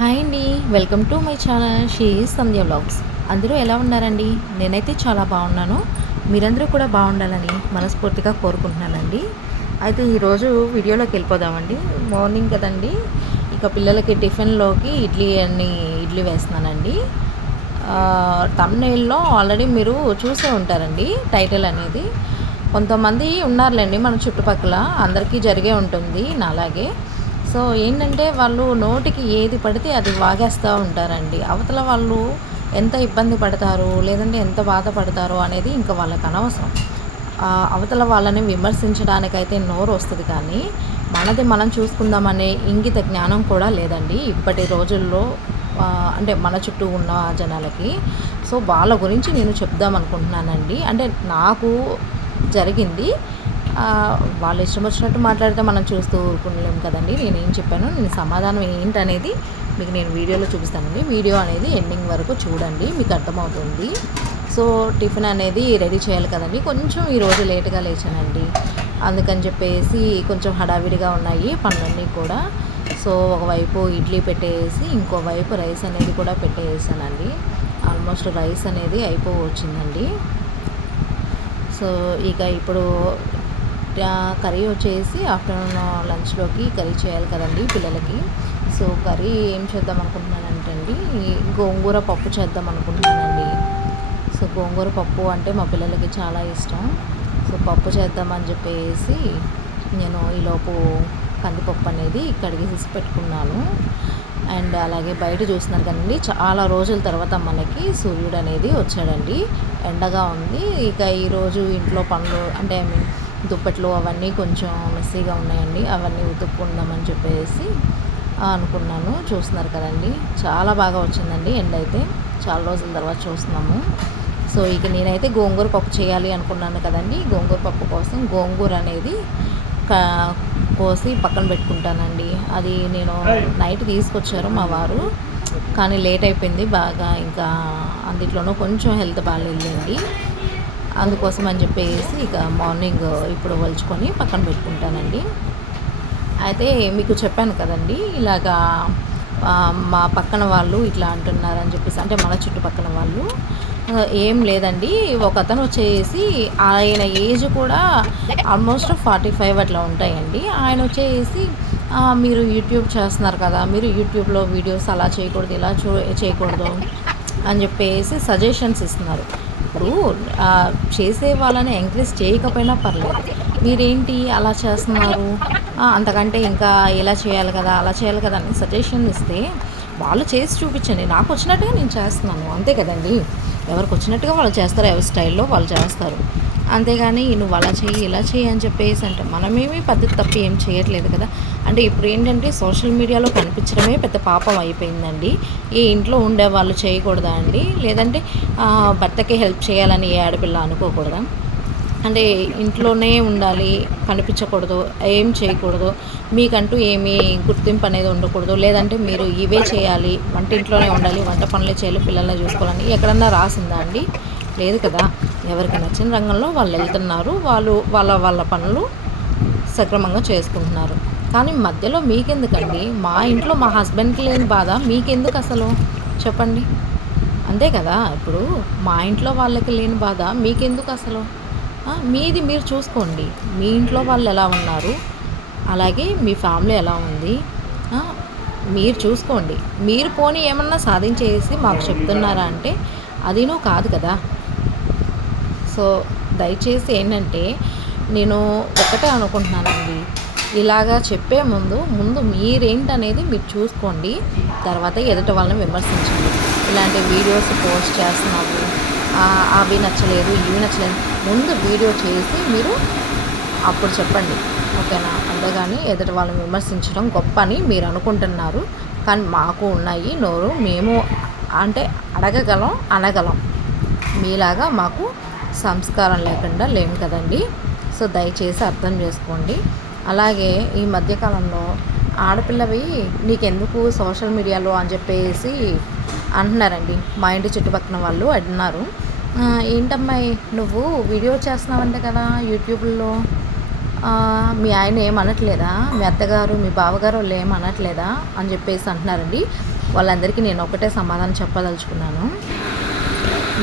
Hi అండి. Welcome to my channel she is Sandhya vlogs. అందరూ ఎలా ఉన్నారండి? నేనైతే చాలా బాగున్నాను. మీరందరూ కూడా బాగుండాలని మనస్ఫూర్తిగా కోరుకుంటున్నానండి. అయితే ఈరోజు వీడియోలోకి వెళ్ళిపోదామండి. మార్నింగ్ కదండి, ఇక పిల్లలకి టిఫిన్లోకి ఇడ్లీ వేస్తున్నానండి. థంబ్‌నెయిల్‌లో ఆల్రెడీ మీరు చూసే ఉంటారండి టైటిల్ అనేది. కొంతమంది ఉన్నారులేండి మన చుట్టుపక్కల, అందరికీ జరిగే ఉంటుంది నాలాగే. సో ఏంటంటే వాళ్ళు నోటికి ఏది పడితే అది వాగేస్తూ ఉంటారండి. అవతల వాళ్ళు ఎంత ఇబ్బంది పడతారు, లేదంటే ఎంత బాధపడతారో అనేది ఇంకా వాళ్ళకి అనవసరం. అవతల వాళ్ళని విమర్శించడానికైతే నోరు వస్తుంది, కానీ మనది మనం చూసుకుందామనే ఇంగిత జ్ఞానం కూడా లేదండి ఇప్పటి రోజుల్లో. అంటే మన చుట్టూ ఉన్న జనాలకి. సో వాళ్ళ గురించి నేను చెప్దామనుకుంటున్నానండి. అంటే నాకు జరిగింది. వాళ్ళు ఇష్టం వచ్చినట్టు మాట్లాడితే మనం చూస్తూ ఊరుకోలేం కదండి. నేనేం చెప్పానో నేను సమాధానం ఏంటనేది మీకు నేను వీడియోలో చూపిస్తానండి. వీడియో అనేది ఎండింగ్ వరకు చూడండి, మీకు అర్థమవుతుంది. సో టిఫిన్ అనేది రెడీ చేయాలి కదండి. కొంచెం ఈరోజు లేట్గా లేచానండి, అందుకని చెప్పేసి కొంచెం హడావిడిగా ఉన్నాయి పనులన్నీ కూడా. సో ఒకవైపు ఇడ్లీ పెట్టేసి ఇంకోవైపు రైస్ అనేది కూడా పెట్టేసానండి. ఆల్మోస్ట్ రైస్ అనేది అయిపోవచ్చిందండి. సో ఇక ఇప్పుడు కర్రీ వచ్చేసి ఆఫ్టర్నూన్ లంచ్లోకి కర్రీ చేయాలి కదండి పిల్లలకి. సో కర్రీ ఏం చేద్దాం అనుకుంటున్నానంటే అండి, గోంగూర పప్పు చేద్దాం అనుకుంటున్నానండి. సో గోంగూర పప్పు అంటే మా పిల్లలకి చాలా ఇష్టం. సో పప్పు చేద్దామని చెప్పేసి నేను ఈలోపు కందిపప్పు అనేది కడిగేసి పెట్టుకున్నాను. అండ్ అలాగే బయట చూస్తున్నారు కదండి, చాలా రోజుల తర్వాత మనకి సూర్యుడు అనేది వచ్చాడండి. ఎండగా ఉంది. ఇక ఈరోజు ఇంట్లో పనులు అంటే దుప్పట్లు అవన్నీ కొంచెం మెస్సీగా ఉన్నాయండి, అవన్నీ ఉతుక్కుందామని చెప్పేసి అనుకున్నాను. చూస్తున్నారు కదండి, చాలా బాగా వచ్చిందండి ఎండ అయితే. చాలా రోజుల తర్వాత చూస్తున్నాము. సో ఇక నేనైతే గోంగూర పప్పు చేయాలి అనుకున్నాను కదండి. గోంగూర పప్పు కోసం గోంగూర అనేది కోసి పక్కన పెట్టుకుంటానండి. అది నేను నైట్ తీసుకొచ్చారు మా వారు, కానీ లేట్ అయిపోయింది బాగా. ఇంకా అందులోనూ కొంచెం హెల్త్ బాగాలేదండి, అందుకోసం అని చెప్పేసి ఇక మార్నింగ్ ఇప్పుడు వలుచుకొని పక్కన పెట్టుకుంటానండి. అయితే మీకు చెప్పాను కదండి, ఇలాగా మా పక్కన వాళ్ళు ఇట్లా అంటున్నారని చెప్పేసి, అంటే మన చుట్టుపక్కల వాళ్ళు. ఏం లేదండి, ఒక అతను వచ్చేసి ఆయన ఏజ్ కూడా ఆల్మోస్ట్ 45 అట్లా ఉంటాయండి. ఆయన వచ్చేసి మీరు యూట్యూబ్ చేస్తున్నారు కదా, మీరు యూట్యూబ్లో వీడియోస్ అలా చేయకూడదు, ఇలా చేయకూడదు అని చెప్పేసి సజెషన్స్ ఇస్తున్నారు. ఇప్పుడు చేసే వాళ్ళని ఎంకరేజ్ చేయకపోయినా పర్లేదు, మీరేంటి అలా చేస్తున్నారు, అంతకంటే ఇంకా ఇలా చేయాలి కదా, అలా చేయాలి కదా అని సజెషన్ ఇస్తే వాళ్ళు చేసి చూపించండి. నాకు వచ్చినట్టుగా నేను చేస్తున్నాను, అంతే కదండి. ఎవరికి వచ్చినట్టుగా వాళ్ళు చేస్తారు, ఎవరి స్టైల్లో వాళ్ళు చేస్తారు. అంతేగాని నువ్వు అలా చెయ్యి ఇలా చెయ్యి అని చెప్పేసి అంటే మనమేమీ పద్ధతి తప్పి ఏం చేయట్లేదు కదా. అంటే ఇప్పుడు ఏంటంటే సోషల్ మీడియాలో కనిపించడమే పెద్ద పాపం అయిపోయిందండి. ఏ ఇంట్లో ఉండే వాళ్ళు చేయకూడదా అండి? లేదంటే భర్తకి హెల్ప్ చేయాలని ఏ ఆడపిల్ల అనుకోకూడదా? అంటే ఇంట్లోనే ఉండాలి, కనిపించకూడదు, ఏం చేయకూడదు, మీకంటూ ఏమీ గుర్తింపు అనేది ఉండకూడదు, లేదంటే మీరు ఇవే చేయాలి, వంటింట్లోనే ఉండాలి, వంట పనులే చేయాలి, పిల్లల్ని చూసుకోవాలని ఎక్కడన్నా రాసిందా అండి? లేదు కదా. ఎవరికి నచ్చిన రంగంలో వాళ్ళు వెళ్తున్నారు, వాళ్ళు వాళ్ళ పనులు సక్రమంగా చేసుకుంటున్నారు. కానీ మధ్యలో మీకెందుకండి? మా ఇంట్లో మా హస్బెండ్కి లేని బాధ మీకెందుకు అసలు చెప్పండి? అంతే కదా. ఇప్పుడు మా ఇంట్లో వాళ్ళకి లేని బాధ మీకెందుకు అసలు? మీది మీరు చూసుకోండి. మీ ఇంట్లో వాళ్ళు ఎలా ఉన్నారు, అలాగే మీ ఫ్యామిలీ ఎలా ఉంది, మీరు చూసుకోండి. మీరు పోనీ ఏమన్నా సాధించేసి మాకు చెప్తున్నారా అంటే అదినూ కాదు కదా. సో దయచేసి ఏంటంటే నేను ఒకటే అనుకుంటున్నానండి, ఇలాగా చెప్పే ముందు మీరేంటనేది మీరు చూసుకోండి, తర్వాత ఎదుటి వాళ్ళని విమర్శించండి. ఇలాంటి వీడియోస్ పోస్ట్ చేస్తున్నావు, అవి నచ్చలేదు, ఇవి నచ్చలేదు, ముందు వీడియో చేసి మీరు అప్పుడు చెప్పండి, ఓకేనా? అంతేగాని ఎదుటి వాళ్ళని విమర్శించడం గొప్ప అని మీరు అనుకుంటున్నారు, కానీ మాకు ఉన్నాయి నోరు, మేము అంటే అడగగలం, అనగలం. మీలాగా మాకు సంస్కారం లేకుండా లేము కదండి. సో దయచేసి అర్థం చేసుకోండి. అలాగే ఈ మధ్యకాలంలో ఆడపిల్లవి నీకెందుకు సోషల్ మీడియాలో అని చెప్పేసి అంటున్నారండి. మా ఇంటి చుట్టుపక్కల వాళ్ళు అన్నారు, ఏంటమ్మాయి నువ్వు వీడియో చేస్తున్నావంటే కదా యూట్యూబ్లో, మీ ఆయన ఏమనట్లేదా, మీ అత్తగారు మీ బావగారు వాళ్ళు ఏమనట్లేదా అని చెప్పేసి అంటున్నారండి. వాళ్ళందరికీ నేను ఒకటే సమాధానం చెప్పదలుచుకున్నాను.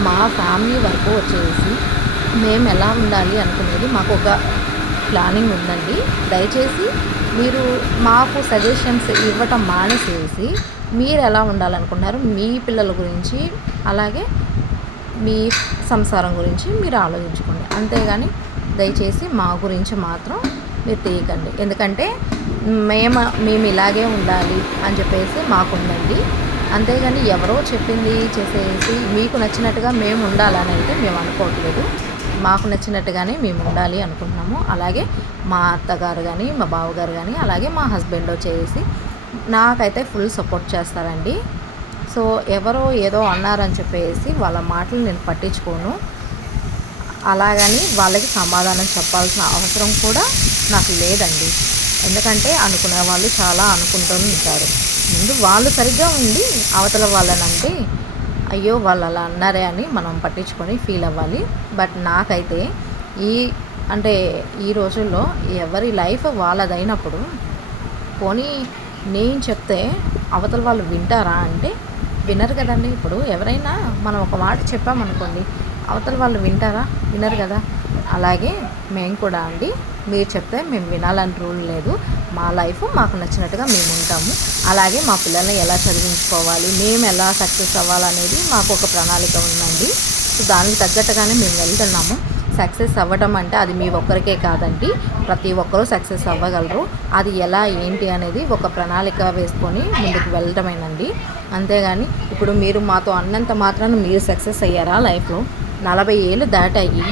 మా ఫ్యామిలీ వరకు వచ్చేసి మేము ఎలా ఉండాలి అనుకునేది మాకు ఒక ప్లానింగ్ ఉందండి. దయచేసి మీరు మాకు సజెషన్స్ ఇవ్వటం మానేసేసి మీరు ఎలా ఉండాలనుకుంటున్నారు మీ పిల్లల గురించి అలాగే మీ సంసారం గురించి మీరు ఆలోచించుకోండి. అంతేగాని దయచేసి మా గురించి మాత్రం మీరు తీయకండి. ఎందుకంటే మేము ఇలాగే ఉండాలి అని చెప్పేసి మాకుందండి. అంతేగాని ఎవరో చెప్పింది చేసేసి మీకు నచ్చినట్టుగా మేము ఉండాలని అయితే మేము అనుకోవట్లేదు. మాకు నచ్చినట్టుగానే మేము ఉండాలి అనుకుంటున్నాము. అలాగే మా అత్తగారు కానీ మా బావగారు కానీ అలాగే మా హస్బెండ్ వచ్చేసి నాకైతే ఫుల్ సపోర్ట్ చేస్తారండి. సో ఎవరో ఏదో అన్నారని చెప్పేసి వాళ్ళ మాటలు నేను పట్టించుకోను. అలాగని వాళ్ళకి సమాధానం చెప్పాల్సిన అవసరం కూడా నాకు లేదండి. ఎందుకంటే అనుకునే వాళ్ళు చాలా అనుకుంటూ ఉంటారు. ముందు వాళ్ళు సరిగ్గా ఉండి అవతల వాళ్ళనంటే అయ్యో వాళ్ళు అలా అన్నారే అని మనం పట్టించుకొని ఫీల్ అవ్వాలి. బట్ నాకైతే ఈ రోజుల్లో ఎవరి లైఫ్ వాళ్ళదైనప్పుడు పోనీ నేను చెప్తే అవతల వాళ్ళు వింటారా అంటే వినరు కదండి. ఇప్పుడు ఎవరైనా మనం ఒక మాట చెప్పామనుకోండి, అవతల వాళ్ళు వింటారా? వినరు కదా. అలాగే మేము కూడా అండి, మీరు చెప్తే మేము వినాలని రూల్ లేదు. మా లైఫ్ మాకు నచ్చినట్టుగా మేము ఉంటాము. అలాగే మా పిల్లల్ని ఎలా చదివించుకోవాలి, మేము ఎలా సక్సెస్ అవ్వాలనేది మాకు ఒక ప్రణాళిక ఉందండి. సో దానికి తగ్గట్టుగానే మేము వెళ్తున్నాము. సక్సెస్ అవ్వడం అంటే అది మీ ఒక్కరికే కాదండి, ప్రతి ఒక్కరూ సక్సెస్ అవ్వగలరు. అది ఎలా ఏంటి అనేది ఒక ప్రణాళిక వేసుకొని ముందుకు వెళ్ళడమేనండి. అంతేగాని ఇప్పుడు మీరు మాతో అన్నంత మాత్రాన మీరు సక్సెస్ అయ్యారా? లైఫ్లో 40 ఏళ్ళు దాటాయి,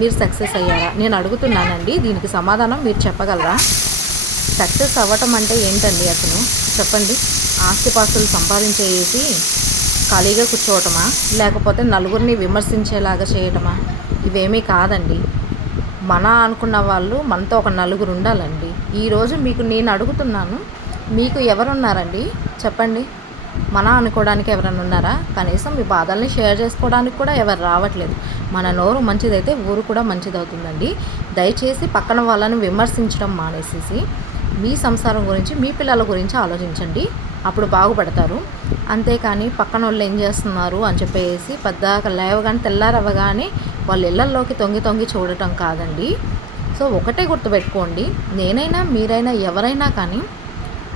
మీరు సక్సెస్ అయ్యారా? నేను అడుగుతున్నానండి. దీనికి సమాధానం మీరు చెప్పగలరా? సక్సెస్ అవ్వటం అంటే ఏంటండి అసలు చెప్పండి? ఆస్తిపాస్తులు సంపాదించేసి ఖాళీగా కూర్చోవటమా, లేకపోతే నలుగురిని విమర్శించేలాగా చేయటమా? ఇవేమీ కాదండి. మన అనుకున్న వాళ్ళు మనతో ఒక నలుగురు ఉండాలండి. ఈరోజు మీకు నేను అడుగుతున్నాను, మీకు ఎవరున్నారండి చెప్పండి? మన అనుకోవడానికి ఎవరైనా ఉన్నారా? కనీసం మీ బాధల్ని షేర్ చేసుకోవడానికి కూడా ఎవరు రావట్లేదు. మన నోరు మంచిదైతే ఊరు కూడా మంచిదవుతుందండి. దయచేసి పక్కన వాళ్ళని విమర్శించడం మానేసేసి మీ సంసారం గురించి మీ పిల్లల గురించి ఆలోచించండి. అప్పుడు బాగుపడతారు. అంతేకాని పక్కన వాళ్ళు ఏం చేస్తున్నారు అని చెప్పేసి పద్దాక లేవగానే తెల్లారవ్వగానే వాళ్ళ ఇళ్లల్లోకి తొంగి తొంగి చూడటం కాదండి. సో ఒకటే గుర్తుపెట్టుకోండి, నేనైనా మీరైనా ఎవరైనా కానీ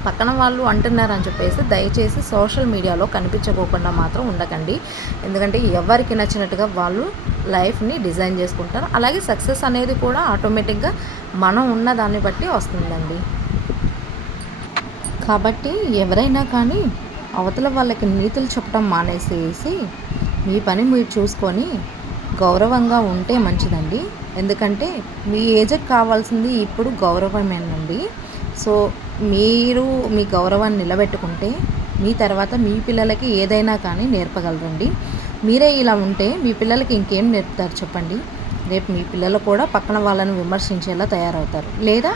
పక్కన వాళ్ళు అంటున్నారని చెప్పేసి దయచేసి సోషల్ మీడియాలో కనిపించకోకుండా మాత్రం ఉండకండి. ఎందుకంటే ఎవరికి నచ్చినట్టుగా వాళ్ళు లైఫ్ని డిజైన్ చేసుకుంటారు. అలాగే సక్సెస్ అనేది కూడా ఆటోమేటిక్గా మనం ఉన్న దాన్ని బట్టి వస్తుందండి. కాబట్టి ఎవరైనా కానీ అవతల వాళ్ళకి నీతులు చెప్పడం మానేసేసి మీ పని మీరు చూసుకొని గౌరవంగా ఉంటే మంచిదండి. ఎందుకంటే మీ ఏజ్కి కావాల్సింది ఇప్పుడు గౌరవమేనండి. సో మీరు మీ గౌరవాన్ని నిలబెట్టుకుంటే మీ తర్వాత మీ పిల్లలకి ఏదైనా కానీ నేర్పగలరండి. మీరే ఇలా ఉంటే మీ పిల్లలకి ఇంకేం నేర్పుతారు చెప్పండి? రేపు మీ పిల్లలు కూడా పక్కన వాళ్ళని విమర్శించేలా తయారవుతారు, లేదా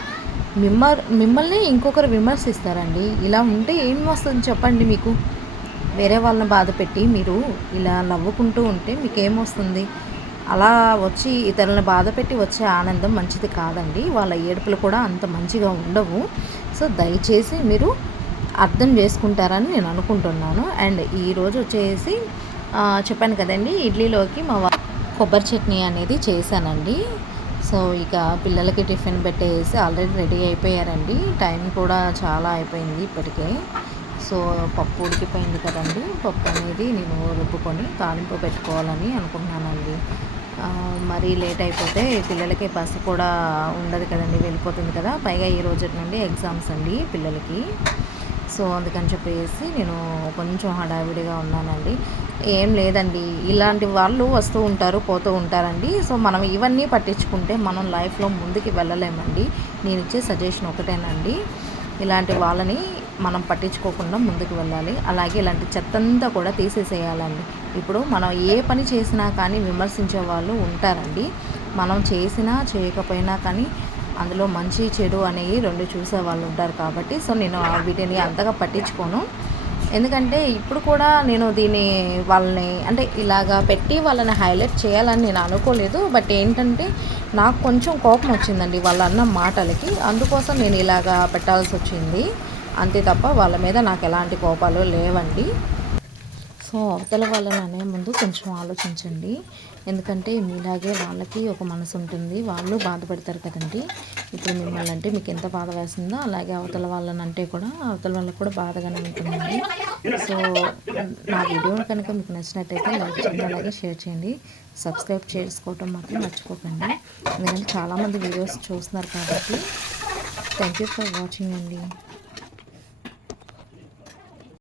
మిమ్మల్ని ఇంకొకరు విమర్శిస్తారండి. ఇలా ఉంటే ఏం వస్తుంది చెప్పండి? మీకు వేరే వాళ్ళని బాధ పెట్టి మీరు ఇలా నవ్వుకుంటూ ఉంటే మీకేమొస్తుంది? అలా వచ్చి ఇతరులను బాధ పెట్టి వచ్చే ఆనందం మంచిది కాదండి. వాళ్ళ ఏడుపులు కూడా అంత మంచిగా ఉండవు. సో దయచేసి మీరు అర్థం చేసుకుంటారని నేను అనుకుంటున్నాను. అండ్ ఈరోజు వచ్చేసి చెప్పాను కదండి, ఇడ్లీలోకి కొబ్బరి చట్నీ అనేది చేశానండి. సో ఇక పిల్లలకి టిఫిన్ పెట్టేసి ఆల్రెడీ రెడీ అయిపోయారండి. టైం కూడా చాలా అయిపోయింది ఇప్పటికే. సో పప్పు ఉడికిపోయింది కదండి, పప్పు అనేది నేను రుబ్బుకొని తాలింపు పెట్టుకోవాలని అనుకుంటున్నానండి. మరీ లేట్ అయిపోతే పిల్లలకి బస్సు కూడా ఉండదు కదండి, వెళ్ళిపోతుంది కదా. పైగా ఈ రోజు నుండి ఎగ్జామ్స్ అండి పిల్లలకి. సో అందుకని చెప్పేసి నేను కొంచెం హడావిడిగా ఉన్నానండి. ఏం లేదండి, ఇలాంటి వాళ్ళు వస్తూ ఉంటారు పోతూ ఉంటారండి. సో మనం ఇవన్నీ పట్టించుకుంటే మనం లైఫ్లో ముందుకు వెళ్ళలేమండి. నేను ఇచ్చే సజెషన్ ఒకటేనండి, ఇలాంటి వాళ్ళని మనం పట్టించుకోకుండా ముందుకు వెళ్ళాలి. అలాగే ఇలాంటి చెత్తంతా కూడా తీసేసేయాలండి. ఇప్పుడు మనం ఏ పని చేసినా కానీ విమర్శించే వాళ్ళు ఉంటారండి. మనం చేసినా చేయకపోయినా కానీ అందులో మంచి చెడు అనేవి రెండు చూసే వాళ్ళు ఉంటారు. కాబట్టి సో నేను వీటిని అంతగా పట్టించుకోను. ఎందుకంటే ఇప్పుడు కూడా నేను వాళ్ళని ఇలాగా పెట్టి వాళ్ళని హైలైట్ చేయాలని నేను అనుకోలేదు. బట్ ఏంటంటే నాకు కొంచెం కోపం వచ్చిందండి వాళ్ళ అన్న మాటలకి, అందుకోసం నేను ఇలాగా పెట్టాల్సి వచ్చింది. అంతే తప్ప వాళ్ళ మీద నాకు ఎలాంటి కోపాలు లేవండి. సో అవతల వాళ్ళని అనే ముందు కొంచెం ఆలోచించండి. ఎందుకంటే మీలాగే వాళ్ళకి ఒక మనసు ఉంటుంది, వాళ్ళు బాధపడతారు కదండి. ఇప్పుడు మిమ్మల్ని అంటే మీకు ఎంత బాధ వేస్తుందో అలాగే అవతల వాళ్ళని అంటే కూడా అవతల వాళ్ళకి కూడా బాధగానే ఉంటుందండి. సో నా వీడియో కనుక మీకు నచ్చినట్టయితే లైక్ చేయండి, అలాగే షేర్ చేయండి. సబ్స్క్రైబ్ చేసుకోవటం మాత్రం మర్చిపోకండి. ఎందుకంటే చాలామంది వీడియోస్ చూస్తున్నారు కాబట్టి. థ్యాంక్ యూ ఫర్ వాచింగ్ అండి.